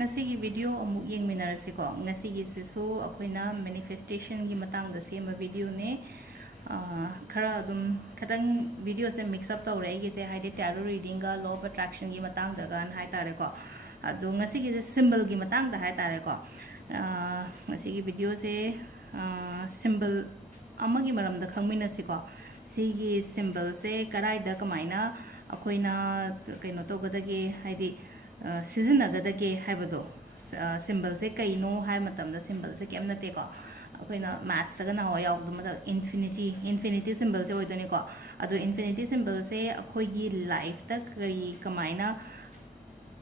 ngasi video amuk yeng minarasi ko ngasi sisu akoina manifestation gi matang da sema video ne khara dum khatang video se mix up tawre gi se haide tarot reading ga law of attraction gi matang da gan hai tare ko adu ngasi gi symbol gi matang da hai tare ko ngasi gi video se symbol amagi maram da khangminasi ko sigi symbol se karai da kamaina akoina kaino to gadagi haidi सिजनगदगे हाइबदो symbol से कईनो high मतमदा symbol से केम नते को अखोइना maths सगना हो याव दुम infinity symbol से होइदोनी को अदो इन्फिनिटी सिंबल से अखोइगी लाइफ तक करी कमाइना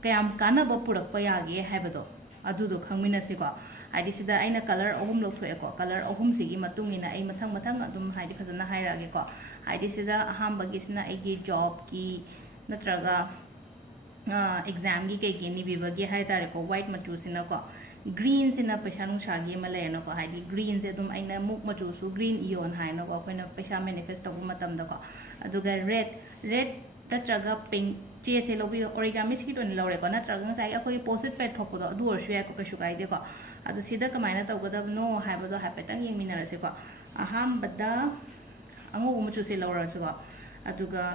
कयाम कानब पुरक यागे हाइबदो अदुदो खंगमिनसे को हाइदि सिदा आइना कलर अहुम लोथोए को कलर अहुम सिगी मतुंगिना आई मथंग मथंग अदुम हाइदि फजना हाइरागे को हाइदि सिदा अहामबगिसना आइगी जॉब की नत्रगा एग्जाम की कई निबीबगी है तारे को व्हाइट मचू सिना को ग्रीन सिना पैसा नुसागी मलेनो को हाइदी ग्रीन से तुम आइना मुक मचू सु ग्रीन इयोन हाइनो को अखोइना पैसा मैनिफेस्ट तब मतम द को अदुगा रेड तत्रगा पिंक चे से लोबी ओरिगामी सिकी तो लौरे को नत्रगा साइ अखोइ पोस्ट पेट थोपदो अदु ओरसु या को कशु गाइदे को अदु सिदा कमाइना तबगदबनो हाइबदो हाइपेतंग यमिनारसे को अहाम बदा अंगो मचू से लौरसु को अदुगा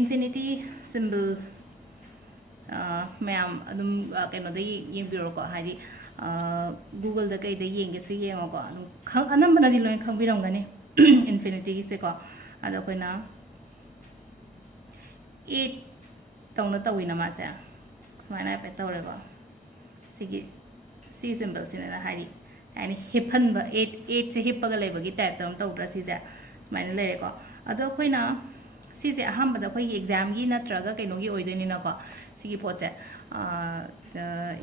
इन्फिनिटी सिंबल मैम अदुम कनो दे येंबिरो को हाइदी गूगल द कई दे येंगे येंगो को खंग अनंबना दि लोइन खंबिरंगने इन्फिनिटी से को अद कोइना 8 तौना तविना मासे सुमाइना पे तौरे को सिगी सी सिंबल सिना हाइदी यानी हिपन ब 8 से हिपगा लेबगी टाइप तम तौद्रा सिजा सुमाइना लेरे को अदो कोइना सिसे अहमबदा कोई एग्जाम गी नत्रगा कइनोगी ओइदेनिना को सिगी पोचे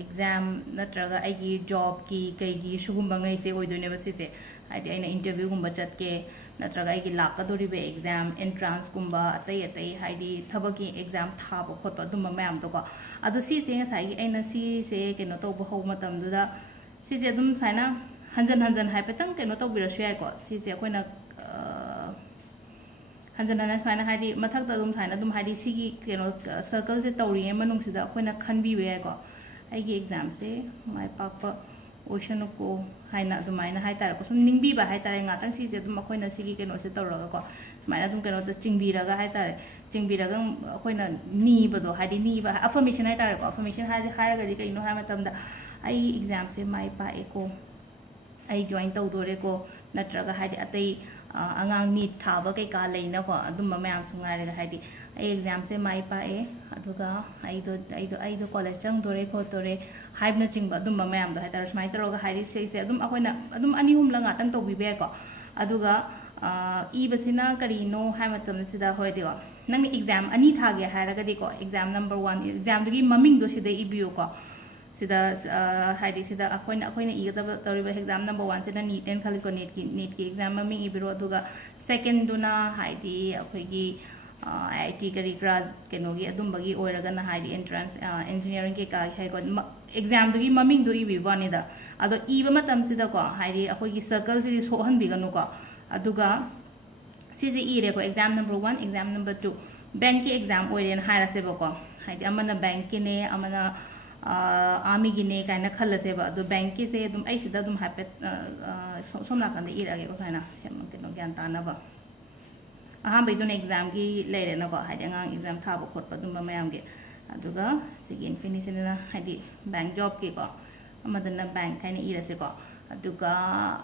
एग्जाम नत्रगा आइगी जॉब की कईगी सुगुम्बा ngei से ओइदोने बसिसे हाइदि आइना इंटरव्यू गुम्बा चटके नत्रगा आइगी लाकदोरिबे एग्जाम एंट्रांस गुम्बा अतै अतै हाइदि थबकी एग्जाम थाबो खोटबा दुम्बा मैम तो को अदो सिसे ngasai आइना सिसे केनो तौबो हौ मतमदुदा सिसे दुम साइना हंजन हंजन हाइपेतंग केनो तौबिरसु याइ को सिसे अखोइना हंजन सुमाइना हाइदी मथक्ता दुम साइना दुम हाइदी सिगी केनो सर्कल से तौरिए मनुंगसिदा अखोइना खनबिबे याइको आइगी एग्जाम से माइ पाकपा ओइशनो को हाइना दुमाइना हाइतार को सुम निंगबिबा हाइतारे ngaतंग सिसे दुम अखोइना सिगी केनो से तौरगा को सुमाइना दुम केनो त चिंगबिरगा हाइतारे चिंगबिरगा अखोइना नीबदो हाइदी नीबा अफर्मेशन हाइतारे को अफर्मेशन हाइदी हाइरगदि कइनो हाइ मतमदा आई एग्जाम से माइ पाएको आई जॉइन तौदोरे को नत्रगा हाइदी अतै आंगांग नीट थाबा कईका लेना को अदुम्बा मैम सुंगारेगा हाइदी आई एग्जाम से माइ पाए अदुगा आइदो कॉलेज चंगदोरे खोतोरे हाइबना चिंगबा अदुम्बा मैम दो हाइतार सुमाइ तरोगा हाइदी से अदुम अखोइना अदुम अनी हुम ला ngaतंग तौबिबे को अदुगा इबसिना करीनो हाइ मतम सिदा होइदिको नंग एग्जाम अनी थागे हाइरगदि को एग्जाम नंबर 1 एग्जाम दुगी ममिंग दो सिदे इबियो को सिदा हाइदी सिदा अखोइना इगदब तौरिबा एग्जाम नंबर 1 सिदा नीट एंड खाली को नीट की एग्जाम ममिंग इबिरो अदुगा सेकंड दुना हाइदी अखोइगी आईआईटी करी क्रास केनोगी अदुम्बगी ओइरगना हाइदी एंट्रेंस इंजीनियरिंग के का है को एग्जाम दुगी ममिंग दो इबि बानिदा अदो इबा मतम सिदा को हाइदी अखोइगी सर्कल सिदी सोहन बिगनो को अदुगा सिजे इरे को exam number 1 exam number 2 bank की एग्जाम ओइरेन हाइरासेबो को हाइदी अमना बैंक की ने अमना आर्मी की ने काइना खलसेबा अदो बैंक की से दुम आई सिदा दुम हाइपेट सोमना कंदे इरागे को काइना सेम केनो ज्ञान तानाबा अहाम बेदुन एग्जाम की लेरेना को हाइदि अंगांग एग्जाम थाबो खोटपा दुम मयाम के अदुगा सिगिन फिनिशिना हाइदि बैंक जॉब की को अमदना बैंक काइना इरसे को अदुगा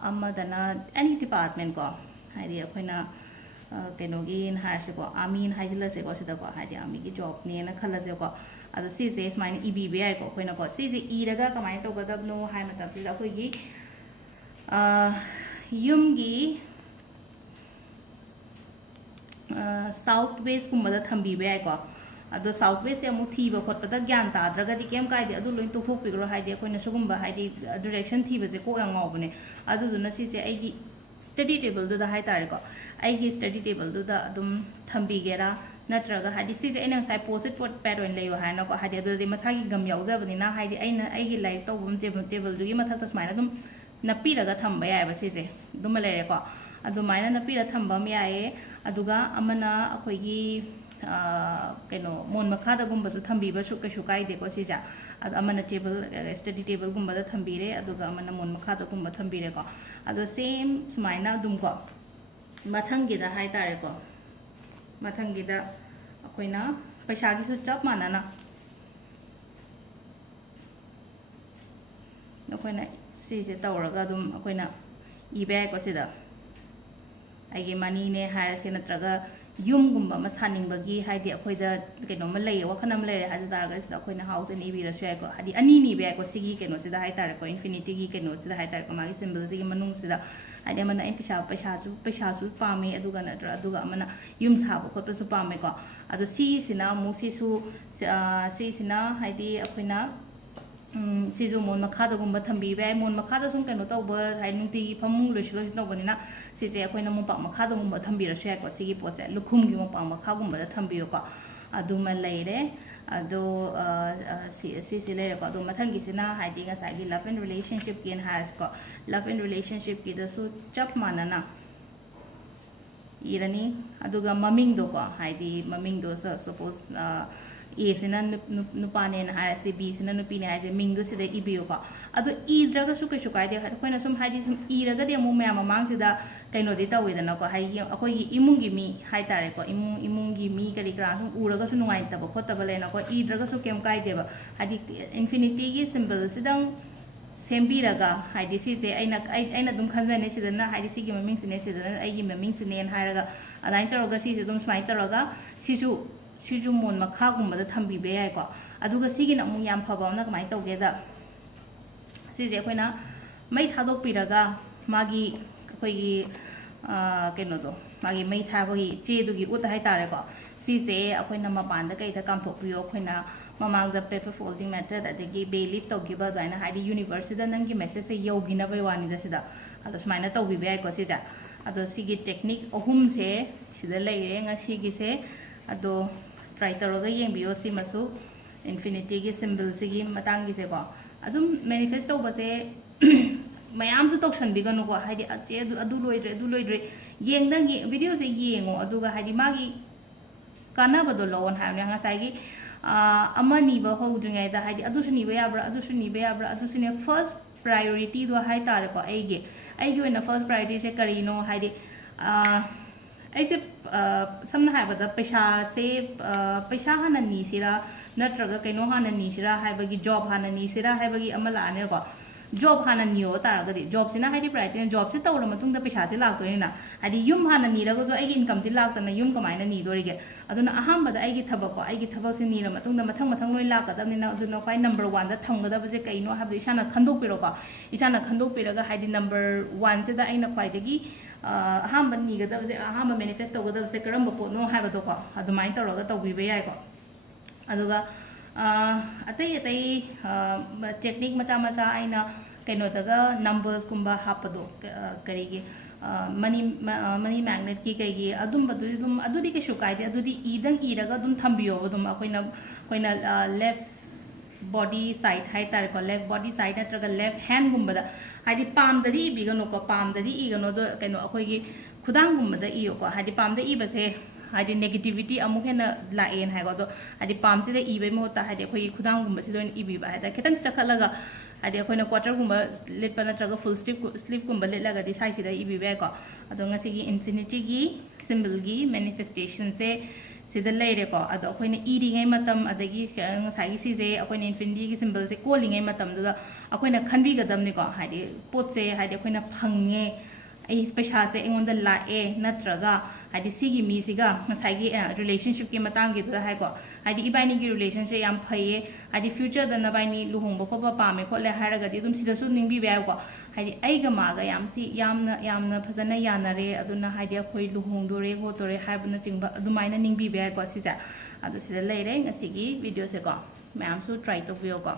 अमदना एनी डिपार्टमेंट को हाइदि अखोइना केनोगी हारसे को आर्मी हाइजिलसे को सिदा को हाइदि आर्मी की जॉब ने ना खलसे को अद सिसे स्माइन इबीबे याइ को अखोइना को सिसे इरगा कमाइ तौगदबनो हाइ मतबसिदा अखोइगी युमगी साउथ वेस्ट कुंबदा थंबीबे याइ को अदो साउथ वेस्ट से अमु थीबा खोटपदा ज्ञान ताद्रगदि केम काइदे अदु लोइन तोथोकपिग्रो हाइदि अखोइना सुगुम्बा हाइदि डायरेक्शन थीबसे को यांगावबने अदुदुना सिसे आइगी स्टडी टेबल दुदा हाइतारे को आइगी स्टडी टेबल दुदा अदुम थंबीगेरा नत्रगा हाइदी सिजे आइना साइ पोस्ट पोट पैटर्न लेयो हाइना को हाइदी अदुदि मसागी गम याउजबनिना हाइदी आइना आइगी लाइक तौबम टेबल दुगी मथक सुमाइना दुम नपीरगा थंबा याइबा सिजे दुम लेरे को अदुमाइना नपीरा थंबम याए अदुगा अमना अखोइगी ꯀꯩꯅꯣ ꯃꯣꯟ ꯃꯈꯥꯗꯒꯨꯝꯕꯁꯨ ꯊꯝꯕꯤꯕꯁꯨ ꯀꯩꯁꯨ ꯀꯥꯏꯗꯦꯀꯣ ꯁꯤꯁꯦ ꯑꯗꯣ ꯑꯃꯅ ꯇꯦꯕꯜ ꯁ꯭ꯇꯗꯤ ꯇꯦꯕꯜꯒꯨꯝꯕꯗ ꯊꯝꯕꯤꯔꯦ ꯑꯗꯨꯒ ꯑꯃꯅ ꯃꯣꯟ ꯃꯈꯥꯗꯒꯨꯝꯕ ꯊꯝꯕꯤꯔꯦꯀꯣ ꯑꯗꯣ ꯁꯦꯝ ꯁꯨꯃꯥꯏꯅ ꯑꯗꯨꯝ ꯀꯣ ꯃꯊꯪꯒꯤꯗ ꯍꯥꯏꯇꯥꯔꯦꯀꯣ ꯃꯊꯪꯒꯤꯗ ꯑꯩꯈꯣꯏꯅ ꯄꯩꯁꯥꯒꯤꯁꯨ ꯆꯞ ꯃꯥꯟꯅꯅ ꯑꯩꯈꯣꯏꯅ ꯁꯤꯁꯦ ꯇꯧꯔꯒ ꯑꯗꯨꯝ ꯑꯩꯈꯣꯏꯅ ꯏꯕ ꯌꯥꯏꯀꯣ ꯁꯤꯗ ꯑꯩꯒꯤ ꯃꯅꯤꯅꯦ ꯍꯥꯏꯔꯁꯦ ꯅꯠꯇ꯭ꯔꯒ ꯌꯨꯝꯒꯨꯝꯕ ꯑꯃ ꯁꯥꯅꯤꯡꯕꯒꯤ ꯍꯥꯏꯗꯤ ꯑꯩꯈꯣꯏꯗ ꯀꯩꯅꯣꯝꯃ ꯂꯩꯌꯦ ꯋꯥꯈꯜ ꯑꯃ ꯂꯩꯔꯦ ꯍꯥꯏꯕ ꯇꯥꯔꯒꯗꯤ ꯁꯤꯗ ꯑꯩꯈꯣꯏꯅ ꯍꯥꯎꯁ ꯑꯅ ꯏꯕꯤꯔꯁꯨ ꯌꯥꯏꯀꯣ ꯍꯥꯏꯗꯤ ꯑꯅꯤ ꯏꯕ ꯌꯥꯏꯀꯣ ꯁꯤꯒꯤ ꯀꯩꯅꯣꯁꯤꯗ ꯍꯥꯏꯇꯥꯔꯦꯀꯣ ꯏꯟꯐꯤꯅꯤꯇꯤꯒꯤ ꯀꯩꯅꯣꯁꯤꯗ ꯍꯥꯏꯇꯥꯔꯦꯀꯣ ꯃꯥꯒꯤ ꯁꯤꯝꯕꯜꯁꯤꯒꯤ ꯃꯅꯨꯡꯁꯤꯗ ꯍꯥꯏꯗꯤ ꯑꯃꯅ ꯑꯩ ꯄꯩꯁꯥꯁꯨ ꯄꯥꯝꯃꯦ ꯑꯗꯨꯒ ꯑꯗꯨꯒ ꯑꯃꯅ ꯌꯨꯝ ꯁꯥꯕ ꯈꯣꯠꯄꯁꯨ ꯄꯥꯝꯃꯦꯀꯣ ꯑꯗꯣ ꯁꯤꯁꯤꯅ ꯑꯃꯨꯛ ꯁꯤꯁꯤꯅ ꯍꯥꯏꯗꯤ ꯑꯩꯈꯣꯏꯅ ꯁꯤꯁꯨ ꯃꯣꯟ ꯃꯈꯥꯗꯒꯨꯝꯕ ꯊꯝꯕꯤꯕ ꯌꯥꯏ ꯃꯣꯟ ꯃꯈꯥꯗ ꯁꯨꯝ ꯀꯩꯅꯣ ꯇꯧꯕ ꯍꯥꯏꯗꯤ ꯅꯨꯡꯇꯤꯒꯤ ꯐꯃꯨꯡ ꯂꯣꯏꯁꯤꯜ ꯇꯧꯕꯅꯤꯅ ꯁꯤꯁꯦ ꯑꯩꯈꯣꯏꯅ ꯃꯣꯝꯄꯥꯛ ꯃꯈꯥꯗꯒꯨꯝꯕ ꯊꯝꯕꯤꯔꯁꯨ ꯌꯥꯏꯀꯣ ꯁꯤꯒꯤ ꯄꯣꯠꯁꯦ ꯂꯨꯈꯨꯝꯒꯤ ꯃꯣꯝꯄꯥꯛ ꯃꯈꯥꯒꯨꯝꯕꯗ ꯊꯝꯕꯤꯌꯨꯀꯣ ꯑꯗꯨꯃ ꯂꯩꯔꯦ ꯑꯗꯣ ꯁꯤꯁꯦ ꯂꯩꯔꯦꯀꯣ ꯑꯗꯣ ꯃꯊꯪꯒꯤꯁꯤꯅ ꯍꯥꯏꯗꯤ ꯉꯁꯥꯏꯒꯤ ꯂꯚ ꯑꯦꯟ ꯔꯤꯂꯦꯁꯟꯁꯤꯞꯀꯤꯅ ꯍꯥꯏꯔꯁꯤꯀꯣ ꯂꯚ ꯑꯦꯟ ꯔꯤꯂꯦꯁꯟꯁꯤꯞꯀꯤꯗꯁꯨ ꯆꯞ ꯃꯥꯟꯅꯅ ꯏꯔꯅꯤ ꯑꯗꯨꯒ ꯃꯃꯤꯡꯗꯣꯀꯣ ꯍꯥꯏꯗꯤ ꯃꯃꯤꯡꯗꯣ ꯁꯄꯣꯁ ꯑꯦꯁꯤꯅ ꯅꯨꯄꯥꯅꯦꯅ ꯍꯥꯏꯔꯁꯤ ꯕꯤꯁꯤꯅ ꯅꯨꯄꯤꯅꯦ ꯍꯥꯏꯔꯁꯤ ꯃꯤꯡꯗꯣ ꯁꯤꯗ ꯏꯕꯤꯌꯨꯀꯣ ꯑꯗꯣ ꯏꯗ꯭ꯔꯒꯁꯨ ꯀꯩꯁꯨ ꯀꯥꯏꯗꯦ ꯑꯩꯈꯣꯏꯅ ꯁꯨꯝ ꯍꯥꯏꯗꯤ ꯁꯨꯝ ꯏꯔꯒꯗꯤ ꯑꯃꯨꯛ ꯃꯌꯥꯝ ꯃꯃꯥꯡꯁꯤꯗ ꯀꯩꯅꯣꯗꯤ ꯇꯧꯋꯤꯗꯅꯀꯣ ꯍꯥꯏꯗꯤ ꯑꯩꯈꯣꯏꯒꯤ ꯏꯃꯨꯡꯒꯤ ꯃꯤ ꯍꯥꯏꯇꯥꯔꯦꯀꯣ ꯏꯃꯨꯡꯒꯤ ꯃꯤ ꯀꯔꯤ ꯀꯔꯥ ꯁꯨꯝ ꯎꯔꯒꯁꯨ ꯅꯨꯡꯉꯥꯏꯇꯕ ꯈꯣꯠꯇꯕ ꯂꯩꯅꯀꯣ ꯏꯗ꯭ꯔꯒꯁꯨ ꯀꯩꯝ ꯀꯥꯏꯗꯦꯕ ꯍꯥꯏꯗꯤ ꯏꯟꯐꯤꯅꯤꯇꯤꯒꯤ ꯁꯤꯝꯕꯜꯁꯤꯗꯪ ꯁꯦꯝꯕꯤꯔꯒ ꯍꯥꯏꯗꯤ ꯁꯤꯁꯦ ꯑꯩꯅ ꯑꯗꯨꯝ ꯈꯟꯖꯅꯤ ꯁꯤꯗꯅ ꯍꯥꯏꯗꯤ ꯁꯤꯒꯤ ꯃꯃꯤꯡꯁꯤꯅꯦ ꯁꯤꯗꯅ ꯑꯩꯒꯤ ꯃꯃꯤꯡꯁꯤꯅꯦꯅ ꯍꯥꯏꯔꯒ ꯑꯗꯨꯃꯥꯏꯅ ꯇꯧꯔꯒ ꯁꯤꯁꯦ ꯑꯗꯨꯝ ꯁꯨꯃꯥꯏꯅ ꯇꯧꯔꯒ ꯁꯤꯁꯨ ꯃꯣꯟ ꯃꯈꯥꯒꯨꯝꯕꯗ ꯊꯝꯕꯤꯕ ꯌꯥꯏꯀꯣ ꯑꯗꯨꯒ ꯁꯤꯒꯤꯅ ꯑꯃꯨꯛ ꯌꯥꯝ ꯐꯕ ꯑꯃꯅ ꯀꯃꯥꯏꯅ ꯇꯧꯒꯦꯗ ꯁꯤꯁꯦ ꯑꯩꯈꯣꯏꯅ ꯃꯩ ꯊꯥꯗꯣꯛꯄꯤꯔꯒ ꯃꯥꯒꯤ ꯑꯩꯈꯣꯏꯒꯤ ꯀꯩꯅꯣꯗꯣ ꯃꯥꯒꯤ ꯃꯩ ꯊꯥꯕꯒꯤ ꯆꯦꯗꯨꯒꯤ ꯎꯠ ꯍꯥꯏꯇꯥꯔꯦꯀꯣ ꯁꯤꯁꯦ ꯑꯩꯈꯣꯏꯅ ꯃꯄꯥꯟꯗ ꯀꯩꯗ ꯀꯥꯝꯊꯣꯛꯄꯤꯌꯣ ꯑꯩꯈꯣꯏꯅ ꯃꯃꯥꯡꯗ ꯄꯦꯄꯔ ꯐꯣꯜꯗꯤꯡ ꯃꯦꯊꯗ ꯑꯗꯒꯤ ꯕꯦ ꯂꯤꯐ ꯇꯧꯈꯤꯕ ꯑꯗꯨꯃꯥꯏꯅ ꯍꯥꯏꯗꯤ ꯌꯨꯅꯤꯚꯔꯁꯁꯤꯗ ꯅꯪꯒꯤ ꯃꯦꯁꯦꯖꯁꯦ ꯌꯧꯈꯤꯅꯕꯩ ꯋꯥꯅꯤꯗ ꯁꯤꯗ ꯑꯗꯣ ꯁꯨꯃꯥꯏꯅ ꯇꯧꯕꯤꯕ ꯌꯥꯏꯀꯣ ꯁꯤꯁꯦ ꯑꯗꯣ ꯁꯤꯒꯤ ꯇꯦꯛꯅꯤꯛ ꯑꯍꯨꯝꯁꯦ ꯁꯤꯗ ꯂꯩꯔꯦ ꯉꯁꯤꯒꯤꯁꯦ ꯑꯗꯣ ꯇ꯭ꯔꯥꯏ ꯇꯧꯔꯒ ꯌꯦꯡꯕꯤꯌꯣ ꯁꯤꯃꯁꯨ ꯏꯟꯐꯤꯅꯤꯇꯤꯒꯤ ꯁꯤꯝꯕꯜꯁꯤꯒꯤ ꯃꯇꯥꯡꯒꯤꯁꯦꯀꯣ ꯑꯗꯨꯝ ꯃꯦꯅꯤꯐꯦꯁ ꯇꯧꯕꯁꯦ ꯃꯌꯥꯝꯁꯨ ꯇꯧꯁꯟꯕꯤꯒꯅꯨꯀꯣ ꯍꯥꯏꯗꯤ ꯑꯗꯨ ꯂꯣꯏꯗ꯭ರೆ ꯌꯦꯡꯗꯪ ꯚꯤꯗꯤꯑꯣꯁꯦ ꯌꯦꯡꯉꯣ ꯑꯗꯨꯒ ꯍꯥꯏꯗꯤ ꯃꯥꯒꯤ ꯀꯥꯟꯅꯕꯗꯣ ꯂꯧꯑꯣꯅ ꯍꯥꯏꯕꯅꯦ ꯉꯁꯥꯏꯒꯤ ꯑꯃ ꯅꯤꯕ ꯍꯧꯗ꯭ꯔꯤꯉꯩꯗ ꯍꯥꯏꯗꯤ ꯑꯗꯨꯁꯨ ꯅꯤꯕ ꯌꯥꯕ꯭ꯔꯥ ꯑꯗꯨꯁꯨꯅꯦ ꯐꯥꯔꯁ ꯄ꯭ꯔꯥꯏꯌꯣꯔꯤꯇꯤꯗꯣ ꯍꯥꯏꯇꯥꯔꯦꯀꯣ ꯑꯩꯒꯤ ꯑꯣꯏꯅ ꯐꯥꯔꯁ ꯄ꯭ꯔꯥꯏꯌꯣꯔꯤꯇꯤꯁꯦ ꯀꯔꯤꯅꯣ ꯍꯥꯏꯗꯤ ꯑꯩꯁꯦ ꯁꯝꯅ ꯍꯥꯏꯔꯕꯗ ꯄꯩꯁꯥ ꯍꯥꯟꯅ ꯅꯤꯁꯤꯔꯥ ꯅꯠꯇ꯭ꯔꯒ ꯀꯩꯅꯣ ꯍꯥꯟꯅ ꯅꯤꯁꯤꯔꯥ ꯍꯥꯏꯕꯒꯤ ꯖꯣꯕ ꯍꯥꯟꯅ ꯅꯤꯁꯤꯔꯥ ꯍꯥꯏꯕꯒꯤ ꯑꯃ ꯂꯥꯛꯑꯅꯦꯀꯣ ꯖꯣꯕ ꯍꯥꯟꯅ ꯅꯤꯌꯣ ꯇꯥꯔꯒꯗꯤ ꯖꯣꯕꯁꯤꯅ ꯍꯥꯏꯗꯤ ꯄ꯭ꯔꯥꯏꯌꯣꯔꯤꯇꯤꯅ ꯖꯣꯕꯁꯦ ꯇꯧꯔ ꯃꯇꯨꯡꯗ ꯄꯩꯁꯥꯁꯦ ꯂꯥꯛꯇꯣꯏꯅꯤꯅ ꯍꯥꯏꯗꯤ ꯌꯨꯝ ꯍꯥꯟꯅ ꯅꯤꯔꯒꯁꯨ ꯑꯩꯒꯤ ꯏꯟꯀꯝꯗꯤ ꯂꯥꯛꯇꯅ ꯌꯨꯝ ꯀꯃꯥꯏꯅ ꯅꯤꯗꯣꯔꯤꯒꯦ ꯑꯗꯨꯅ ꯑꯍꯥꯟꯕꯗ ꯑꯩꯒꯤ ꯊꯕꯛꯁꯦ ꯅꯤꯔ ꯃꯇꯨꯡꯗ ꯃꯊꯪ ꯂꯣꯏ ꯂꯥꯛꯀꯗꯕꯅꯤꯅ ꯑꯗꯨꯅ ꯈ꯭ꯋꯥꯏ ꯅꯝꯕꯔ 1ꯗ ꯊꯝꯒꯗꯕꯁꯦ ꯀꯩꯅꯣ ꯍꯥꯏꯕꯗꯣ ꯏꯁꯥꯅ ꯈꯟꯗꯣꯛꯄꯤꯔꯣꯀꯣ ꯏꯁꯥꯅ ꯈꯟꯗꯣꯛꯄꯤꯔꯒ ꯍꯥꯏꯗꯤ ꯅꯝꯕꯔ 1ꯁꯤꯗ ꯑꯩꯅ ꯈ꯭ꯋꯥꯏꯗꯒꯤ ꯑꯍꯥꯟꯕ ꯅꯤꯒꯗꯕꯁꯦ ꯑꯍꯥꯟꯕ ꯃꯦꯅꯤꯐꯦꯁ ꯇꯧꯒꯗꯕꯁꯦ ꯀꯔꯝꯕ ꯄꯣꯠꯅꯣ ꯍꯥꯏꯕꯗꯣꯀꯣ ꯑꯗꯨꯃꯥꯏꯅ ꯇꯧꯔꯒ ꯇꯧꯕꯤꯕ ꯌꯥꯏꯀꯣ ꯑꯗꯨꯒ ꯑꯇꯩ ꯇꯦꯛꯅꯤꯛ ꯃꯆꯥ ꯑꯩꯅ ꯀꯩꯅꯣꯗꯒ ꯅꯝꯕꯔꯁꯀꯨꯝꯕ ꯍꯥꯞꯄꯗꯣ ꯀꯔꯤꯒꯤ ꯃꯅꯤ ꯃꯦꯒꯅꯦꯠꯀꯤ ꯀꯩꯒꯤ ꯑꯗꯨꯗꯤ ꯀꯩꯁꯨ ꯀꯥꯏꯗꯦ ꯑꯗꯨꯗꯤ ꯏꯔꯒ ꯑꯗꯨꯝ ꯊꯝꯕꯤꯌꯣꯕ ꯑꯗꯨꯝ ꯑꯩꯈꯣꯏꯅ ꯂꯦꯐ ꯕꯣꯗꯤ ꯁꯥꯏड ꯍꯥꯏꯇꯥꯔꯦꯀꯣ ꯂꯦꯐ ꯕꯣꯗꯤ ꯁꯥꯏड ꯅꯠꯇ꯭ꯔꯒ ꯂꯦꯐ ꯍꯦꯟꯒꯨꯝꯕꯗ ꯍꯥꯏꯗꯤ ꯄꯥꯝꯗꯗꯤ ꯏꯕꯤꯒꯅꯨꯀꯣ ꯄꯥꯝꯗꯗꯤ ꯏꯒꯅꯣ ꯑꯗꯣ ꯀꯩꯅꯣ ꯑꯩꯈꯣꯏꯒꯤ ꯈꯨꯗꯥꯡꯒꯨꯝꯕꯗ ꯏꯌꯣꯀꯣ ꯍꯥꯏꯗꯤ ꯄꯥꯝꯗ ꯏꯕꯁꯦ ꯍꯥꯏꯗꯤ ꯅꯦꯒꯦꯇꯤቪꯇꯤ ꯑꯃꯨꯛ ꯍꯦꯟꯅ ꯂꯥꯛꯑꯦꯅ ꯍꯥꯏꯀꯣ ꯑꯗꯣ ꯍꯥꯏꯗꯤ ꯄꯥꯝꯁꯤꯗ ꯏꯕꯩ ꯃꯍꯨꯠꯇ ꯍꯥꯏꯗꯤ ꯑꯩꯈꯣꯏꯒꯤ ꯈꯨꯗꯥꯡꯒꯨꯝꯕꯁꯤꯗ ꯑꯣꯏꯅ ꯏꯕꯤꯕ ꯍꯥꯏꯇꯥꯔꯦ ꯈꯤꯇꯪ ꯆꯈꯠꯂꯒ ꯍꯥꯏꯗꯤ ꯑꯩꯈꯣꯏꯅ ꯀ꯭ꯋꯥꯇꯔꯒꯨꯝꯕ ꯂꯤꯠꯄ ꯅꯠꯇ꯭ꯔꯒ ꯐꯨꯜ ꯁ꯭ꯂꯤꯞꯀꯨꯝꯕ ꯂꯤꯠꯂꯒꯗꯤ ꯁꯥꯏꯁꯤꯗ ꯏꯕꯤꯕ ꯌꯥꯏꯀꯣ ꯑꯗꯣ ꯉꯁꯤꯒꯤ ꯏꯟꯐꯤꯅꯤꯇꯤꯒꯤ ꯁꯤꯝꯕꯜꯒꯤ ꯃꯦꯅꯤꯐꯦꯁꯇꯦꯁꯟꯁꯦ ꯁꯤꯗ ꯂꯩꯔꯦꯀꯣ ꯑꯗꯣ ꯑꯩꯈꯣꯏꯅ ꯏꯔꯤꯉꯩ ꯃꯇꯝ ꯑꯗꯒꯤ ꯉꯁꯥꯏꯒꯤ ꯁꯤꯁꯦ ꯑꯩꯈꯣꯏꯅ ꯏꯟꯐꯤꯅꯤꯇꯤꯒꯤ ꯁꯤꯝꯕꯜꯁꯦ ꯀꯣꯜꯂꯤꯉꯩ ꯃꯇꯝꯗꯨꯗ ꯑꯩꯈꯣꯏꯅ ꯈꯟꯕꯤꯒꯗꯕꯅꯤꯀꯣ ꯍꯥꯏꯗꯤ ꯄꯣꯠꯁꯦ ꯍꯥꯏꯗꯤ ꯑꯩꯈꯣꯏꯅ ꯐꯪꯉꯦ ꯑꯩ ꯄꯩꯁꯥꯁꯦ ꯑꯩꯉꯣꯟꯗ ꯂꯥꯛꯑꯦ ꯅꯠꯇ꯭ꯔꯒ ꯍꯥꯏꯗꯤ ꯁꯤꯒꯤ ꯃꯤꯁꯤꯒ ꯉꯁꯥꯏꯒꯤ ꯔꯤꯂꯦꯁꯟshipꯀꯤ ꯃꯇꯥꯡꯒꯤꯗꯨꯗ ꯍꯥꯏꯀꯣ ꯍꯥꯏꯗꯤ ꯏꯕꯥꯏꯅꯤꯒꯤ ꯔꯤꯂꯦꯁꯟꯁꯦ ꯌꯥꯝ ꯐꯩꯌꯦ ꯍꯥꯏꯗꯤ ꯐ꯭ꯌꯨꯆꯔꯗ ꯅꯕꯥꯏꯅꯤ ꯂꯨꯍꯣꯡꯕ ꯈꯣꯠꯄ ꯄꯥꯝꯃꯦ ꯈꯣꯠꯂꯦ ꯍꯥꯏꯔꯒꯗꯤ ꯑꯗꯨꯝ ꯁꯤꯗꯁꯨ ꯅꯤꯡꯕꯤꯕ ꯌꯥꯏꯀꯣ ꯍꯥꯏꯗꯤ ꯑꯩꯒ ꯃꯥꯒ ꯌꯥꯝꯅ ꯐꯖꯅ ꯌꯥꯅꯔꯦ ꯑꯗꯨꯅ ꯍꯥꯏꯗꯤ ꯑꯩꯈꯣꯏ ꯂꯨꯍꯣꯡꯗꯣꯔꯦ ꯈꯣꯠꯇꯣꯔꯦ ꯍꯥꯏꯕꯅꯆꯤꯡꯕ ꯑꯗꯨꯃꯥꯏꯅ ꯅꯤꯡꯕꯤꯕ ꯌꯥꯏꯀꯣ ꯁꯤꯁꯦ ꯑꯗꯣ ꯁꯤꯗ ꯂꯩꯔꯦ ꯉꯁꯤꯒꯤ ꯚꯤꯗꯤꯑꯣꯁꯦꯀꯣ ꯃꯌꯥꯝꯁꯨ ꯇ꯭ꯔꯥꯏ ꯇꯧꯕꯤꯌꯣꯀꯣ